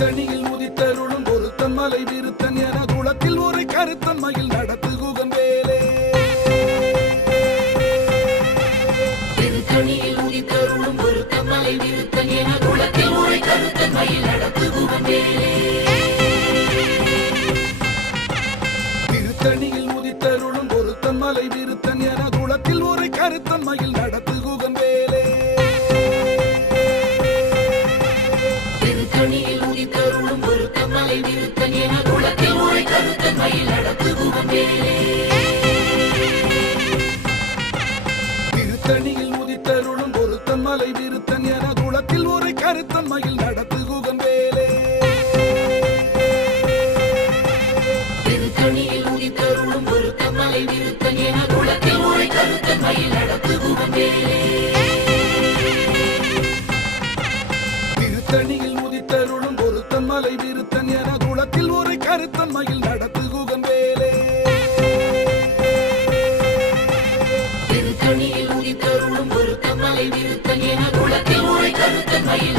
திருத்தணியில் உதித்தருளும் பொருத்தன் மலை விருத்தன் என குளத்தில் ஒரு கருத்தன் மயில் நடத்து குகன் வேலே. திருத்தணியில் உதித்தருளும் பொருத்தன் மலை விருத்தன் என குளத்தில் ஒரு கருத்தன் மயில் நடத்து குகன் வேலே. திருத்தணியில் உதித்தருளும் பொருத்தன் மலை விருத்தன் என குளத்தில் ஒரு கருத்தன் மயில் நடத்து குகன் வேலே. திருத்தணியில் உதித்தருளும் பொருத்தன் மலை விருத்தன் என குளத்தில் ஒரு கருத்தன் மயில் நடத்து குகன் வேலே. திருத்தணியில் உதித்தருளும் பொருத்தன் மலை விருத்தன் என குளத்தில் ஒரு கருத்தன் மயில் நடத்து குகன் வேலே. திருத்தணியில் உதித்தருளும் பொருத்தன் மலை விருத்தன் என குளத்தில் ஒரு கருத்தன் மயில் நடத்து குகன் வேலே. திருத்தணியில் உதித்தருளும் பொருத்தன் மலை விருத்தன் என குளத்தில் ஒரு கருத்தன் மயில் நடத்து குகன் வேலே. திருத்தணியில் உதித்தருளும் பொருத்தன் மலை விருத்தன் என குளத்தில் ஒரு கருத்தன் மயில்